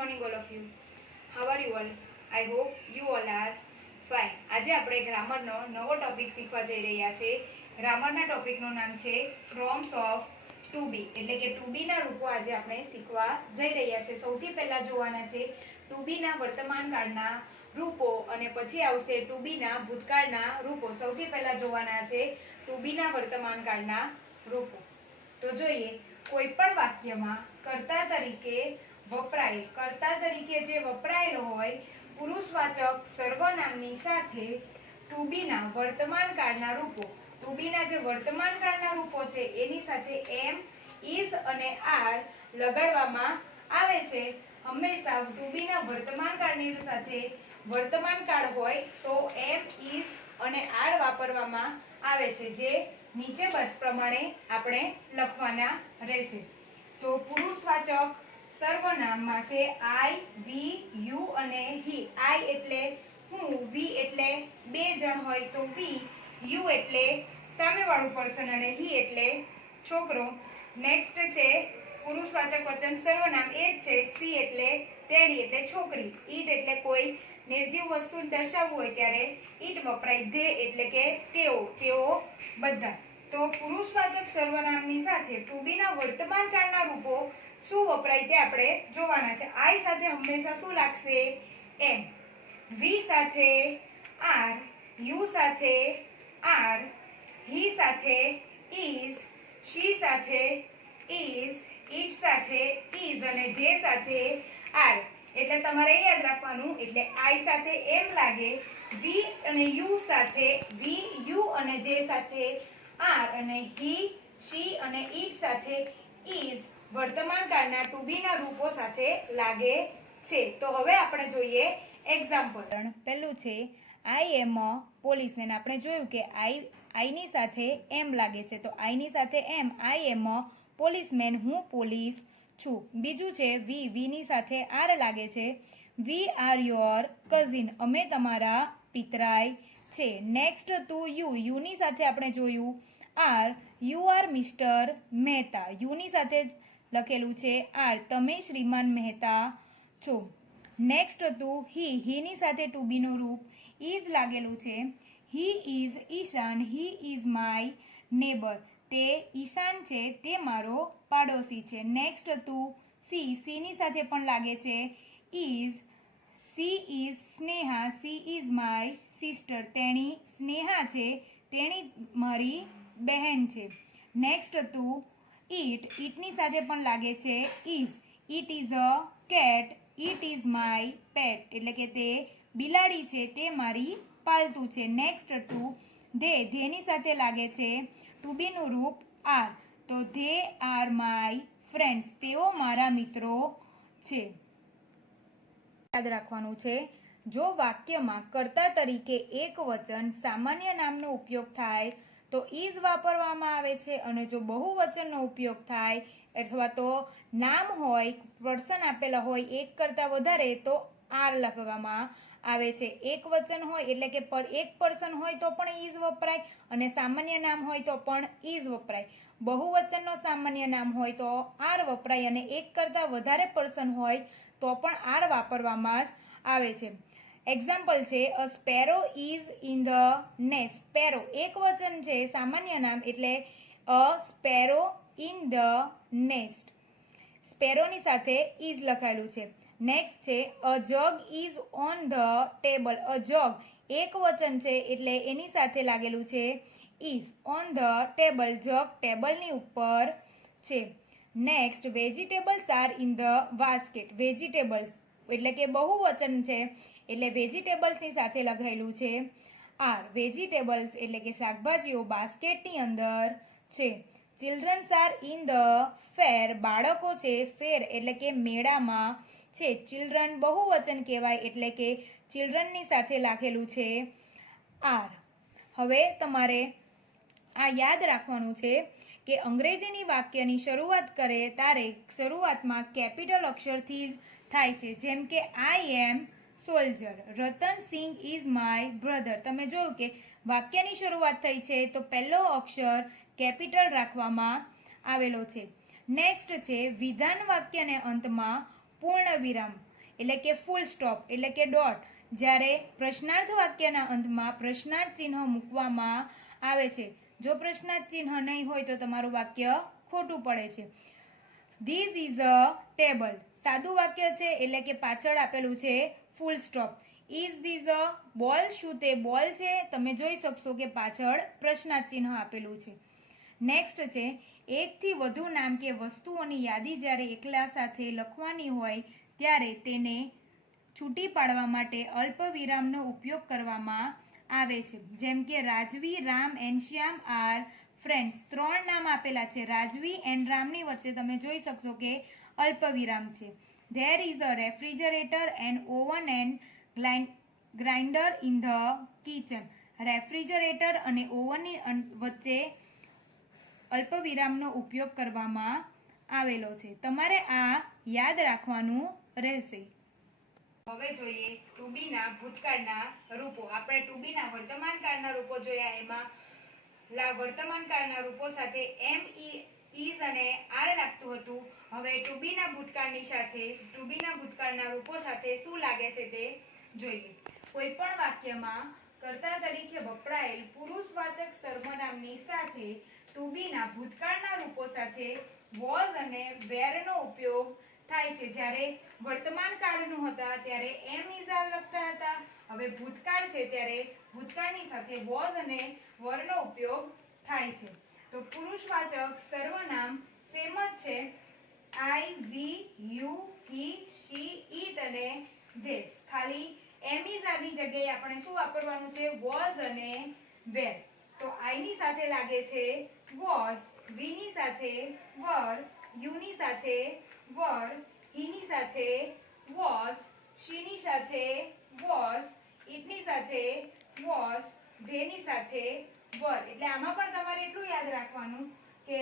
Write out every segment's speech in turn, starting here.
morning all of you. How are you all? I hope you all are fine. આજે આપણે ગ્રામરનો નવો topic શીખવા જઈ રહ્યા છે. ગ્રામરના ટોપિકનું નામ છે ફોર્મ્સ ઓફ ટુ બી, એટલે કે ટુ બી ના રૂપો આજે આપણે શીખવા જઈ રહ્યા છે. સૌથી પહેલા જોવાના છે ટુ બી ના વર્તમાન કાળના રૂપો અને પછી આવશે ટુ બી ના ભૂતકાળના રૂપો. સૌથી પહેલા જોવાના છે ટુ બી ના વર્તમાન કાળના રૂપો. તો જોઈએ, કોઈ પણ વાક્યમાં કર્તા તરીકે વપરાય, કર્તા તરીકે જે વપરાયેલો હોય પુરુષવાચક સર્વનામની સાથે ટુ બી ના વર્તમાન કાળના રૂપો, ટુ બી ના જે વર્તમાન કાળના રૂપો છે એની સાથે એમ, ઇઝ અને આર લગાડવામાં આવે છે. હંમેશા ટુ બી ના વર્તમાન કાળની સાથે વર્તમાન કાળ હોય તો એમ, ઇઝ અને આર વાપરવામાં આવે છે, જે નીચે પ્રમાણે આપણે લખવાના રહેશે. તો પુરુષવાચક સર્વનામમાં છે આઈ, વી, યુ અને હી. આઈ એટલે હું, વી એટલે બે જણ હોય તો વી, યુ એટલે સામેવાળું પર્સન અને હી એટલે છોકરો. નેક્સ્ટ છે પુરુષવાચક વચન સર્વનામ એ જ છે. સી એટલે તેણી એટલે છોકરી. ઈટ એટલે કોઈ નિર્જીવ વસ્તુ દર્શાવવું હોય ત્યારે ઈટ વપરાય. ધે એટલે કે તેઓ, તેઓ બધા. તો પુરુષવાચક સર્વનામની સાથે ટુ બી ના વર્તમાન કાળના રૂપો શું વપરાય તે આપણે જોવાના છે. આઈ સાથે હંમેશા શું લાગશે? એમ. વી સાથે આર, યુ સાથે આર, હી સાથે ઇઝ, શી સાથે ઇઝ, ઇટ સાથે ઇઝ અને ધે સાથે આર. એટલે તમારે યાદ રાખવાનું, એટલે આઈ સાથે એમ લાગે, વી અને યુ સાથે વી, યુ અને ધે સાથે આર અને હી, શી અને ઇટ સાથે ઇઝ વર્તમાન કાળના ટુ બી ના રૂપો સાથે લાગે છે. તો હવે આપણે જોઈએ એક્ઝામ્પલ. પહેલું છે આઈ એમ અ પોલીસમેન. આપણે જોયું કે આઈની સાથે એમ લાગે છે તો આઈની સાથે એમ, આઈ એમ અ પોલીસમેન, હું પોલીસ છું. બીજું છે વી, વીની સાથે આર લાગે છે, વી આર યોર કઝિન, અમે તમારા પિતરાઈ છે. નેક્સ્ટ ટુ યુ, યુની સાથે આપણે જોયું are, you are mister Mehta, યુની સાથે લખેલું છે આર, તમે શ્રીમાન મહેતા છો. નેક્સ્ટ ટુ હી, હીની સાથે ટુ બીનું રૂપ ઇઝ લાગેલું છે. He is Ishan, he is my neighbour, તે ઈશાન છે, તે મારો પાડોશી છે. નેક્સ્ટ ટુ સી, સીની સાથે પણ લાગે છે is, she is Sneha, she is my sister, તેણી સ્નેહા છે, તેણી મારી બહેન છે. નેક્સ્ટ ટુ ઈટ, ઈટની સાથે પણ લાગે છે is, it is a cat, it is my pet, એટલે કે તે બિલાડી છે, તે મારી પાલતુ છે. નેક્સ્ટ ટુ ધે, ધેની સાથે લાગે છે ટુ બીનું રૂપ આર, તો ધે આર માય ફ્રેન્ડ્સ, તેઓ મારા મિત્રો છે. યાદ રાખવાનું છે, જો વાક્યમાં કર્તા તરીકે એક વચન સામાન્ય નામનો ઉપયોગ થાય તો ઇઝ વાપરવામાં આવે છે, અને જો બહુવચનનો ઉપયોગ થાય અથવા તો નામ હોય, પર્સન આપેલા હોય એક કરતાં વધારે તો આર લખવામાં આવે છે. એક વચન હોય એટલે કે એક પર્સન હોય તો પણ ઇઝ વપરાય અને સામાન્ય નામ હોય તો પણ ઇઝ વપરાય. બહુવચનનો સામાન્ય નામ હોય તો આર વપરાય અને એક કરતાં વધારે પર્સન હોય તો પણ આર વાપરવામાં જ આવે છે. એક્ઝામ્પલ છે a sparrow is in the nest. Sparrow એક વચન છે, સામાન્ય નામ, એટલે a sparrow in the nest, સ્પેરોની સાથે ઇઝ લખાયેલું છે. નેક્સ્ટ છે a jug is on the table. A jug એક વચન છે એટલે એની સાથે લાગેલું છે is. On the table, jug ટેબલની ઉપર છે. Next vegetables are in the basket. Vegetables એટલે કે બહુવચન છે એટલે વેજીટેબલ્સની સાથે લગાવેલું છે આર. વેજીટેબલ્સ એટલે કે શાકભાજીઓ બાસ્કેટની અંદર છે. Childrens are in the fair. બાળકો છે ફેર એટલે કે મેળામાં છે. ચિલ્ડ્રન બહુવચન કહેવાય એટલે કે ચિલ્ડ્રનની સાથે લખેલું છે આર. હવે તમારે આ યાદ રાખવાનું છે કે અંગ્રેજીની વાક્યની શરૂઆત કરે ત્યારે શરૂઆતમાં કેપિટલ અક્ષરથી જ થાય છે. જેમ કે I am soldier, Ratan Singh is my brother. તમે જોયું કે વાક્યની શરૂઆત થઈ છે તો પહેલો અક્ષર કેપિટલ રાખવામાં આવેલો છે. નેક્સ્ટ છે વિધાન વાક્યને અંતમાં પૂર્ણ વિરામ. એટલે કે ફૂલ સ્ટોપ એટલે કે ડોટ. જ્યારે પ્રશ્નાર્થ વાક્યના અંતમાં પ્રશ્નાર્થ ચિહ્ન મૂકવામાં આવે છે. જો પ્રશ્નાર્થ ચિહ્ન નહીં હોય તો તમારું વાક્ય ખોટું પડે છે. This is a table. સાદું વાક્ય છે એટલે કે પાછળ આપેલું છે full stop. Is this a બોલ. શું તે બોલ છે? તમે જોઈ શકશો કે પાછળ પ્રશ્નાર્થ ચિહ્ન આપેલું છે. નેક્સ્ટ છે એકથી વધુ નામ કે વસ્તુઓની યાદી જ્યારે એકલા સાથે લખવાની હોય ત્યારે તેને છૂટી પાડવા માટે અલ્પવિરામનો ઉપયોગ કરવામાં આવે છે. જેમ કે રાજવી, Ram and Shyam are friends. 3 નામ આપેલા છે. રાજવી એન્ડ રામની વચ્ચે તમે જોઈ શકશો કે અલ્પવિરામ છે. There is a refrigerator and oven and grinder in the kitchen. Refrigerator અને ઓવનની વચ્ચે અલ્પવિરામનો ઉપયોગ કરવામાં આવેલો છે. તમારે આ યાદ રાખવાનું રહેશે. હવે જોઈએ ટુ બી ના ભૂતકાળના રૂપો. આપણે ટુ બી ના વર્તમાન કાળના રૂપો જોયા. એમાં વર્તમાન કાળના રૂપો સાથે એમ, ઇઝ અને આર લાગતું હતું. હવે ટુ બી ના ભૂતકાળની સાથે ટુ બી ના ભૂતકાળના રૂપો સાથે શું લાગે છે તે જોઈએ. કોઈ પણ વાક્યમાં કર્તા તરીકે વપરાયેલ પુરુષવાચક સર્વનામની સાથે ટુ બી ના ભૂતકાળના રૂપો સાથે વોઝ અને વેરનો ઉપયોગ થાય છે. જ્યારે વર્તમાન કાળનું હતા ત્યારે એમ, ઇઝ, આર લખતા હતા. હવે ભૂતકાળ છે ત્યારે ભૂતકાળની સાથે વોઝ અને વરનો ઉપયોગ થાય છે. તો પુરુષવાચક સર્વનામ સેમ જ છે. આઈ, વી, યુ, હી, શી, ઇટ અને ધેર. ખાલી એમ, ઇઝ, આર ની જગ્યાએ આપણે શું વાપરવાનું છે? વોઝ અને વેર. તો આઈ ની સાથે લાગે છે વોઝ, વી ની સાથે વર, યુ ની સાથે વર, હી ની સાથે વોઝ, શી ની સાથે વોઝ, ઇટ ની સાથે વોઝ, ધે ની સાથે વર. એટલે આમાં પણ તમારે એટલું યાદ રાખવાનું કે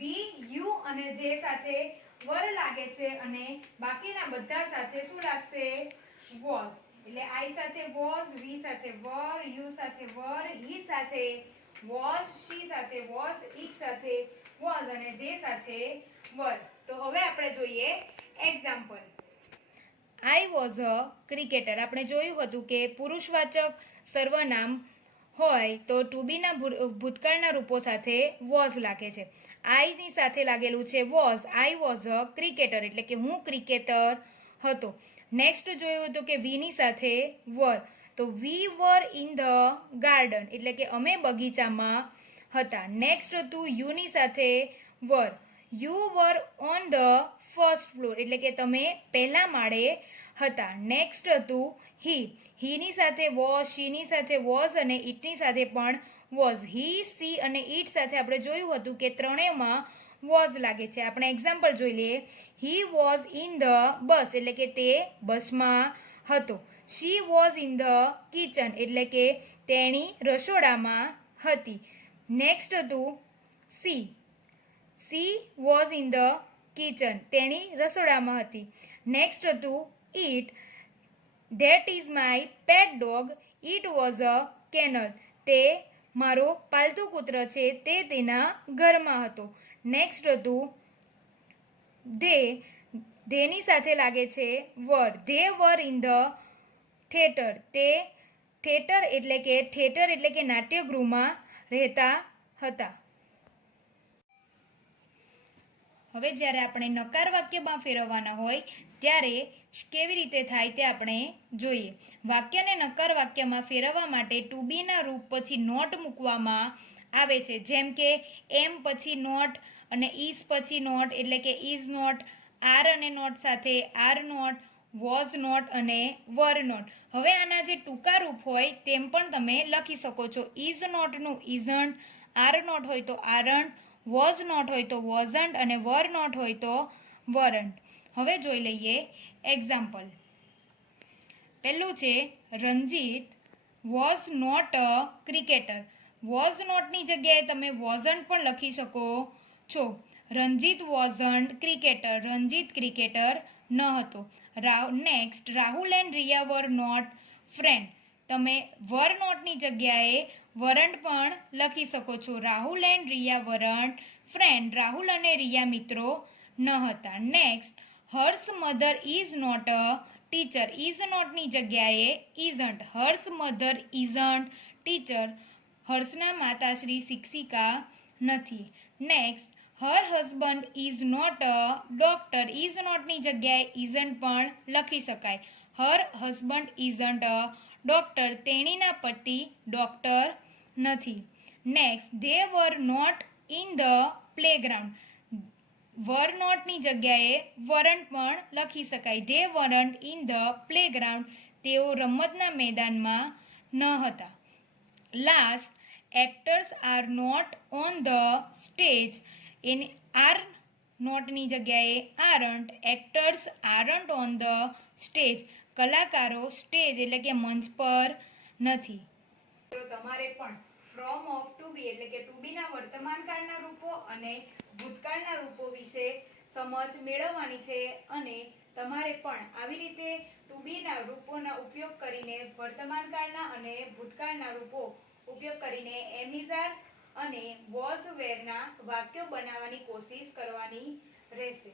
વી, યુ અને ધે સાથે વર લાગે છે અને બાકીના બધા સાથે શું લાગશે? વોઝ. એટલે આઈ સાથે વોઝ, વી સાથે વર, યુ સાથે વર, હી સાથે વોઝ, શી સાથે વોઝ, ઇટ સાથે વોઝ અને ધે સાથે વર. તો હવે આપણે જોઈએ example. I was a cricketer. આપણે જોયું હતું કે પુરુષવાચક સર્વનામ હોય તો ટુ બીના ભૂતકાળના રૂપો સાથે વોઝ લાગે છે. આઈની સાથે લાગેલું છે was. I was a cricketer એટલે કે હું ક્રિકેટર હતો. નેક્સ્ટ જોયું હતું કે વીની સાથે વર. તો we were in the garden એટલે કે અમે બગીચામાં હતા. નેક્સ્ટ હતું યુની સાથે were. You were on the first floor એટલે કે તમે પહેલા માળે હતા. નેક્સ્ટ હતું હી. હીની સાથે વોઝ, શીની સાથે વોઝ અને ઇટની સાથે પણ વોઝ. હી, સી અને ઇટ સાથે આપણે જોયું હતું કે ત્રણેયમાં વોઝ લાગે છે. આપણે એક્ઝામ્પલ જોઈ લઈએ. He was in the bus એટલે કે તે બસમાં હતો. She was in the kitchen એટલે કે તેણી રસોડામાં હતી. નેક્સ્ટ હતું she. She was in the kitchen તેણી રસોડામાં હતી. નેક્સ્ટ હતું it. That is my pet dog. It was a kennel તે મારો પાલતુ કૂતરો છે તે તેના ઘરમાં હતો. નેક્સ્ટ હતું ધે. ધેની સાથે લાગે છે were. They were in the theatre તે થિયેટર એટલે કે નાટ્યગૃહમાં રહેતા હતા. હવે જ્યારે આપણે નકાર વાક્યમાં ફેરવવાના હોય ત્યારે કેવી રીતે થાય તે આપણે જોઈએ. વાક્યને નકાર વાક્યમાં ફેરવવા માટે ટુ બીના રૂપ પછી નોટ મૂકવામાં આવે છે. જેમ કે એમ પછી નોટ અને ઇઝ પછી નોટ એટલે કે ઇઝ નોટ. આર અને નોટ સાથે આર નોટ, વોઝ નોટ અને વર નોટ. હવે આના જે ટૂંકા રૂપ હોય તેમ પણ તમે લખી શકો છો. ઇઝ નોટનું ઇઝન્ટ, આર નોટ હોય તો આરન્ટ, વોઝ નોટ હોય તો વોઝન્ટ અને વર નોટ હોય તો વરન્ટ. હવે જોઈ લઈએ એક્ઝામ્પલ. પહેલું છે Ranjit was not a cricketer. Was નોટની જગ્યાએ તમે વોઝન્ટ પણ લખી શકો છો. Ranjit wasn't cricketer. Ranjit cricketer ન હતો. Next Rahul and Riya were not friend. તમે વર નોટની જગ્યાએ વરન્ટ પણ લખી શકો છો. Rahul and Riya weren't friend. Rahul અને રિયા મિત્રો ન હતા. Next Harsh mother is not a teacher. Is નોટની જગ્યાએ isn't. Harsh mother isn't teacher. હર્ષના માતાશ્રી શિક્ષિકા નથી. Next, her husband is not a doctor. Is નોટની જગ્યાએ ઇઝન્ટ પણ લખી શકાય. Her husband isn't a doctor. તેણીના પતિ ડોક્ટર નથી. Next, they were not in the playground. Were નોટની જગ્યાએ વરન્ટ પણ લખી શકાય. They weren't in the playground. તેઓ રમતના મેદાનમાં ન હતા. Last, actors are not on the stage. એની આર નોટની જગ્યાએ aren't. Actors aren't on the stage. કલાકારો સ્ટેજ એટલે કે મંચ પર નથી. તમારે પણ ફ્રોમ ઓફ ટુ બી એટલે કે ટુ બી ના વર્તમાન કાળના રૂપો અને ભૂતકાળના રૂપો વિશે સમજ મેળવવાની છે અને તમારે પણ આવી રીતે ટુ બી ના રૂપોના ઉપયોગ કરીને વર્તમાન કાળના અને ભૂતકાળના રૂપો ઉપયોગ કરીને એમિઝાર અને વોઝ વેરના વાક્યો બનાવવાની કોશિશ કરવાની રહેશે.